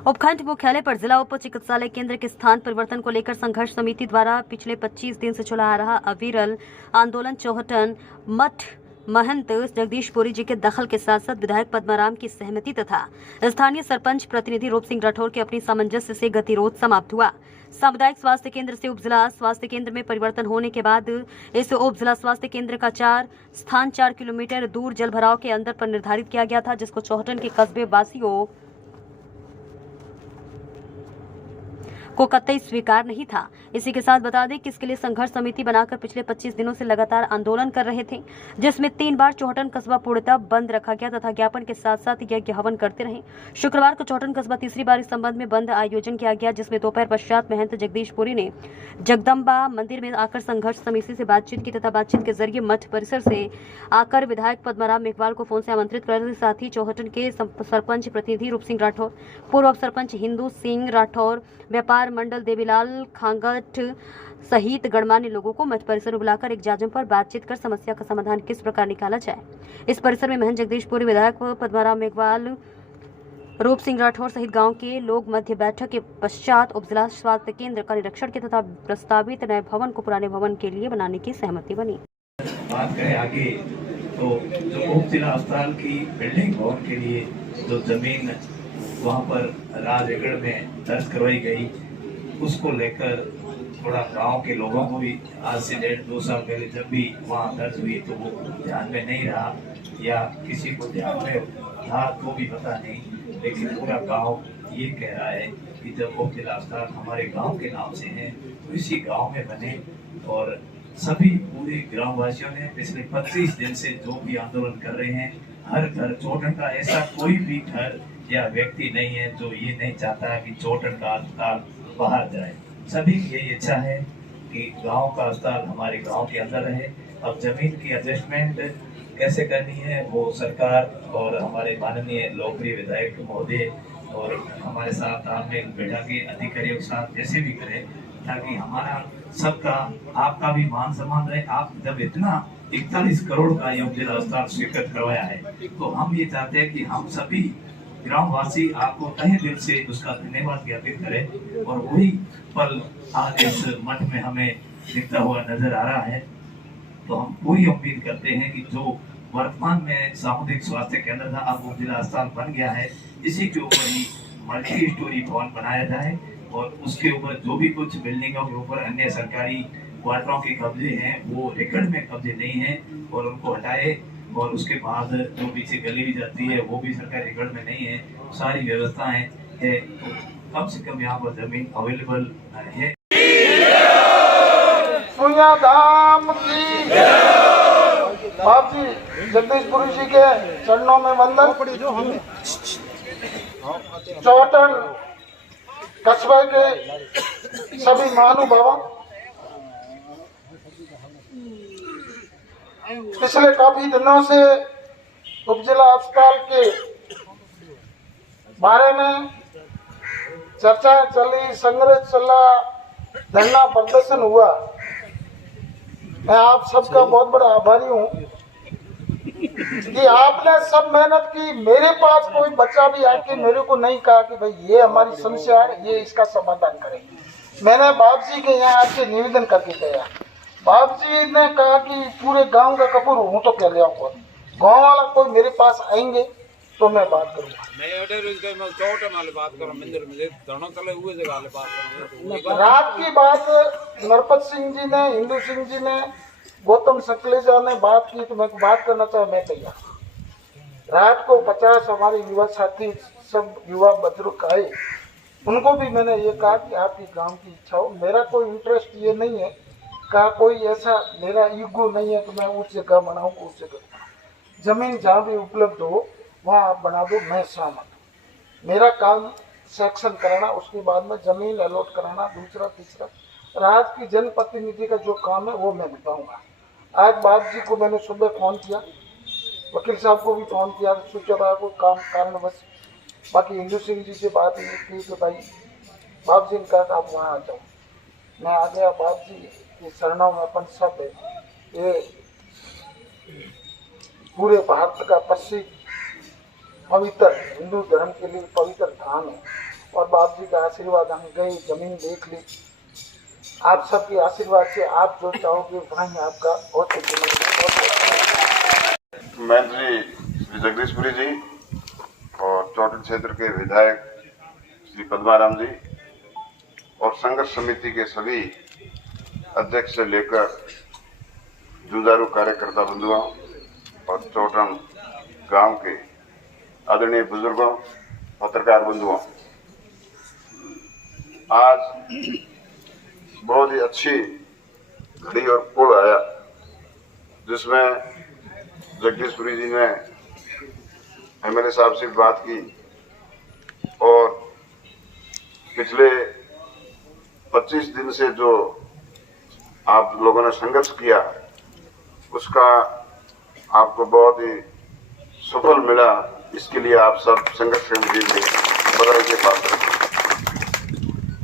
उपखंड मुख्यालय पर जिला उप चिकित्सालय केंद्र के स्थान परिवर्तन को लेकर संघर्ष समिति द्वारा पिछले 25 दिन से चला आ रहा अविरल आंदोलन चौहटन मठ महंत जगदीशपुरी जी के दखल के साथ साथ विधायक पद्माराम की सहमति तथा स्थानीय सरपंच प्रतिनिधि रूप सिंह राठौर के अपनी सामंजस्य से गतिरोध समाप्त हुआ। सामुदायिक स्वास्थ्य केंद्र से उप जिला स्वास्थ्य केंद्र में परिवर्तन होने के बाद इस उप जिला स्वास्थ्य केंद्र का स्थान 4 किलोमीटर दूर जलभराव के अंदर पर निर्धारित किया गया था, जिसको चौहटन के कस्बे वासियों को कतई स्वीकार नहीं था। इसी के साथ बता दें कि इसके लिए संघर्ष समिति बनाकर पिछले 25 दिनों से लगातार आंदोलन कर रहे थे, जिसमें 3 बार चौहटन कस्बा पूर्णतः बंद रखा गया तथा ज्ञापन के साथ साथ यज्ञ हवन करते रहे। शुक्रवार को चौहटन कस्बा तीसरी बार इस संबंध में बंद आयोजन किया गया, जिसमें दोपहर पश्चात महंत जगदीशपुरी ने जगदम्बा मंदिर में आकर संघर्ष समिति से बातचीत की तथा बातचीत के जरिए मठ परिसर से आकर विधायक पद्माराम मेघवाल को फोन से आमंत्रित करने के साथ ही चौहटन के सरपंच प्रतिनिधि रूप सिंह राठौर, पूर्व सरपंच हिंदू सिंह राठौर, व्यापार मंडल देवीलाल खांगट सहित गणमान्य लोगों को मठ परिसर में बुलाकर एक जाजम पर बातचीत कर समस्या का समाधान किस प्रकार निकाला जाए। इस परिसर में महंत जगदीशपुरी, विधायक पद्माराम मेघवाल, रूप सिंह राठौर सहित गांव के लोग मध्य बैठक के पश्चात उप जिला स्वास्थ्य केंद्र का निरीक्षण के तथा प्रस्तावित नए भवन को पुराने भवन के लिए बनाने की सहमति बनी। बात करें आगे तो जो उप जिला अस्पताल की बिल्डिंग भवन के लिए जो जमीन वहाँ पर राजगढ़ में दर्ज करवाई गई, उसको लेकर थोड़ा गांव के लोगों को भी आज से 1.5-2 साल पहले जब भी वहाँ दर्ज हुई तो वो ध्यान में नहीं रहा या किसी को ध्यान में था तो भी पता नहीं, लेकिन पूरा गांव ये कह रहा है कि जब उप जिला अस्पताल हमारे गांव के नाम से है तो इसी गांव में बने। और सभी पूरे ग्रामवासियों ने पिछले 25 दिन से जो भी आंदोलन कर रहे हैं, हर घर चौहटन का ऐसा कोई भी घर या व्यक्ति नहीं है जो ये नहीं चाहता है कि चौहटन का अस्पताल बाहर जाए। सभी की यही इच्छा है कि गांव का अस्पताल हमारे गांव के अंदर रहे। अब जमीन की एडजस्टमेंट कैसे करनी है वो सरकार और हमारे माननीय लोकप्रिय विधायक महोदय और हमारे साथ तालमेल बैठा के अधिकारियों के साथ जैसे भी करें, ताकि हमारा सबका आपका भी मान सम्मान रहे। आप जब इतना 41 करोड़ का ये जिला अस्पताल स्वीकृत करवाया है तो हम ये चाहते हैं कि हम सभी ग्रामवासी आपको तहे दिल से उसका धन्यवाद ज्ञापित करें। और वही पल आज इस मठ में हमें दिखता हुआ नजर आ रहा है। तो हम पूरी उम्मीद करते हैं कि जो वर्तमान में सामुदायिक स्वास्थ्य केंद्र था अब वो जिला अस्पताल बन गया है, इसी के ऊपर ही मल्टी स्टोरी भवन बनाया जाए और उसके ऊपर जो भी कुछ बिल्डिंगों के ऊपर अन्य सरकारी क्वार्टरों के कब्जे हैं वो रिकॉर्ड में कब्जे नहीं है और उनको हटाए। और उसके बाद जो पीछे गली भी जाती है वो भी सरकारी रिकॉर्ड में नहीं है, सारी व्यवस्थाएं है तो कम से कम यहाँ पर जमीन अवेलेबल है। धाम की बाप जी जगदीशपुरी जी के चरणों में वंदन। चौहटन कस्बे के सभी महानुभावों, पिछले काफी दिनों से उप जिला अस्पताल के बारे में चर्चा चली, संघर्ष चला, धरना प्रदर्शन हुआ। मैं आप सबका बहुत बड़ा आभारी हूँ कि आपने सब मेहनत की। मेरे पास कोई बच्चा भी आके मेरे को नहीं कहा कि भाई ये हमारी समस्या है, ये इसका समाधान करें। मैंने बाप जी के यहाँ आके निवेदन करके गया। बाप जी ने कहा कि पूरे गांव का कपूर हूँ तो क्या ले आऊँ, गाँव वाला कोई मेरे पास आएंगे तो मैं बात करूँगा। रात की बात नरपत सिंह जी ने, हिंदू सिंह जी ने, गौतम सकलेजा ने बात की तो मैं बात करना चाहे मैं तैयार। रात को 50 हमारे युवा साथी सब युवा बुजुर्ग आए, उनको भी मैंने ये कहा कि आपकी गांव की इच्छा हो, मेरा कोई इंटरेस्ट ये नहीं है, कहा कोई ऐसा मेरा ईगो नहीं है कि मैं उस जगह बनाऊँ उस जगह। जमीन जहाँ भी उपलब्ध हो वहाँ आप बना दो, मैं सहमत हूँ। मेरा काम सेक्शन कराना, उसके बाद में जमीन अलॉट कराना, दूसरा तीसरा राज्य की जनप्रतिनिधि का जो काम है वो मैं निभाऊंगा। आज बाप जी को मैंने सुबह फोन किया, वकील साहब को भी फोन किया, सोचा कोई काम कारणवश। बाकी हिंदू सिंह जी से बात हुई थी कि भाई बाप जी ने कहा आप वहाँ आ जाओ। मैं आ गया। बाप जी के शरणों में अपन सब है। ये पूरे भारत का प्रसिद्ध पवित्र हिंदू धर्म के लिए पवित्र धाम है। और बाप जी का आशीर्वाद हम गए, जमीन देख ली। आप सबके आशीर्वाद से आप जो चाहोगे वहीं आपका बहुत मंत्री श्री जगदीशपुरी जी और चौटन क्षेत्र के विधायक श्री पद्माराम जी और संघर्ष समिति के सभी अध्यक्ष से लेकर जुझारू कार्यकर्ता बंधुओं और चौटन गांव के आदरणीय बुजुर्गों, पत्रकार बंधुओं, आज बहुत ही अच्छी घड़ी और पुल आया जिसमें जगदीशपुरी जी ने एमएलए साहब से बात की और पिछले 25 दिन से जो आप लोगों ने संघर्ष किया उसका आपको बहुत ही सफल मिला। इसके लिए आप सब संघर्ष समिति में बधाई के पात्र।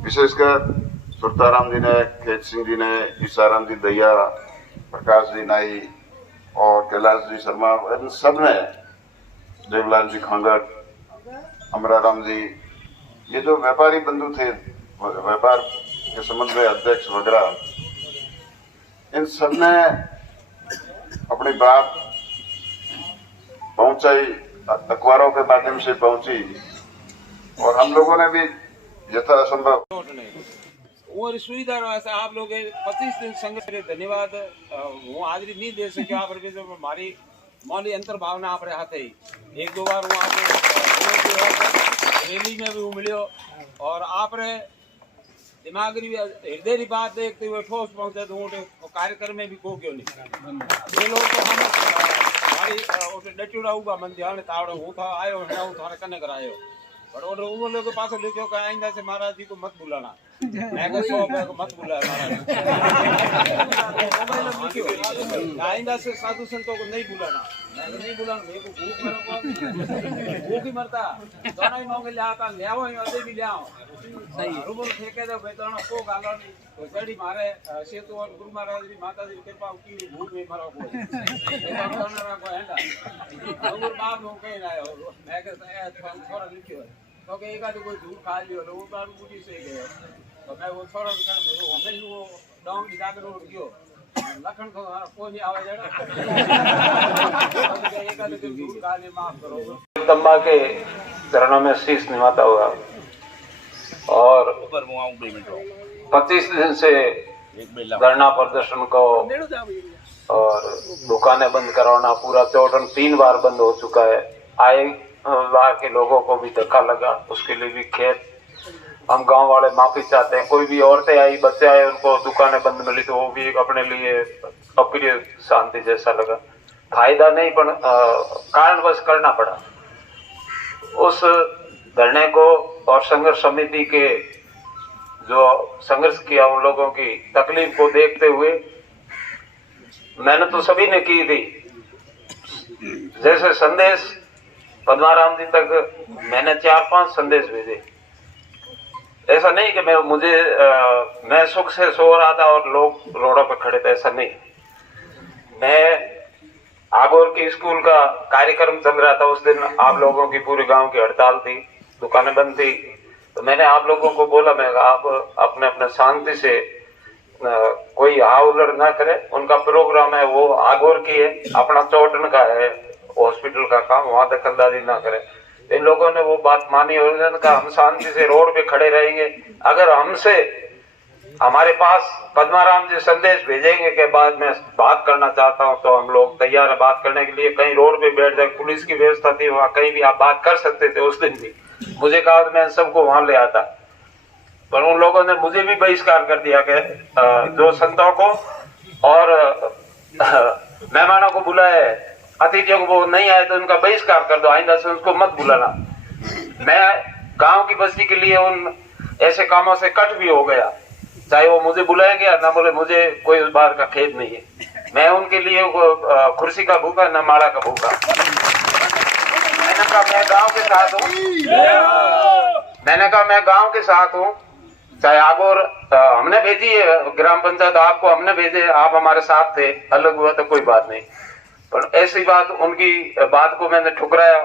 विशेषकर सुरताराम जी ने, खेत सिंह जी ने, ईसाराम जी दैया, प्रकाश जी नाई और कैलाश जी शर्मा, इन सब ने, देवलाल जी खांगट, अमराराम जी, ये जो व्यापारी बंधु थे, व्यापार के संबंध में अध्यक्ष वगैरह, इन सब ने अपनी बात पहुंचाई, अखबारों के माध्यम से पहुंची और हम लोगों ने भी यथासंभव और सुविधा आप लोग 25 दिन संघर्ष धन्यवाद। हूँ हाजरी नहीं दे सको आप मारी मौली अंतर भावना आप हाथे एक दो बार हूँ रैली में भी हूँ मिलो और आप दिमाग हृदय की बात देखते हुए ठोस पहुंचे तो कार्यक्रम में भी को क्यों नहीं ये लोग तो हम हमारी डटूड़ा हुआ मन ध्यान तावड़ो हूँ था आयो हूँ थारे कने करायो पर वो लोग पास लिखो कि आइंदा से महाराज जी को मत बुलाना। मैं कहा 100 रुपये को मत बुलाया महाराज, आइंदा से साधु संतों को नहीं बुलाना। मैं नहीं बुलाना, मेरे को भूख ही मरता दोनों ही मौके ले आता ले आओ अदे भी ले आओ रूबल फेंके दो बेतों को गालो तो गड़ी मारे सेतु और गुरु महाराज जी माता जी कृपा की भूख में मरो को दोनों को हैंडा और बाप हो कहीं ना मैं कहता थोड़ा लिखियो तो एक आदमी कोई दूर खा लियो वो बार बूटी से गए तो मैं वो थोड़ा हमें वो डोंग जाकर रोड गयो लखन को कोई नहीं आवे जड़ा एक आदमी दूर खा ले माफ करो। जगदम्बा के चरणों में शीश निभाता हुआ और 25 दिन से धरना प्रदर्शन को और दुकानें बंद कराना पूरा चौटन 3 बार बंद हो चुका है। आए बार के लोगों को भी धक्का लगा, उसके लिए भी खेत हम गांव वाले माफी चाहते हैं। कोई भी औरतें आई, बच्चे आए, उनको दुकानें बंद मिली तो वो भी एक अपने लिए अप्रिय शांति जैसा लगा। फायदा नहीं पर कारणवश करना पड़ा। उस धरने को और संघर्ष समिति के जो संघर्ष किया उन लोगों की तकलीफ को देखते हुए मेहनत तो सभी ने की थी। जैसे संदेश पद्माराम जी तक मैंने 4-5 संदेश भेजे। ऐसा नहीं कि मैं सुख से सो रहा था और लोग रोडों पर खड़े थे, ऐसा नहीं। मैं आगोर की स्कूल का कार्यक्रम चल रहा था, उस दिन आप लोगों की पूरे गांव की हड़ताल थी, दुकानें बंद थी, तो मैंने आप लोगों को बोला मैं आप अपने अपने शांति से कोई हाउलड़ ना करे। उनका प्रोग्राम है वो आगोर की है, अपना चौटन का है हॉस्पिटल का काम, वहां दखलदारी ना करे। इन लोगों ने वो बात मानी और उन्होंने कहा हम शांति से रोड पे खड़े रहेंगे। अगर हमसे हमारे पास पद्माराम जी संदेश भेजेंगे के बाद मैं बात करना चाहता हूं तो हम लोग तैयार है बात करने के लिए। कहीं रोड पे बैठ जाए, पुलिस की व्यवस्था थी वहाँ, कहीं भी आप बात कर सकते थे। उस दिन भी मुझे कहा तो मैं सबको वहां ले आता, पर उन लोगों ने मुझे भी बहिष्कार कर दिया कि जो संतों को और मेहमानों को बुलाए, अतिथियों को वो नहीं आए तो उनका बहिष्कार कर दो, आइंदा से उसको मत बुलाना। मैं गांव की बस्ती के लिए उन ऐसे कामों से कट भी हो गया, चाहे वो मुझे बुलाएंगे या ना बोले, मुझे कोई उस बात का खेद नहीं है। मैं उनके लिए कुर्सी का भूखा न माला का भूखा। मैंने कहा मैं गांव के साथ हूँ, चाहे आगोर हमने भेजी है ग्राम पंचायत, आपको हमने भेजे, आप हमारे साथ थे, अलग हुआ तो कोई बात नहीं, पर ऐसी बात उनकी बात को मैंने ठुकराया।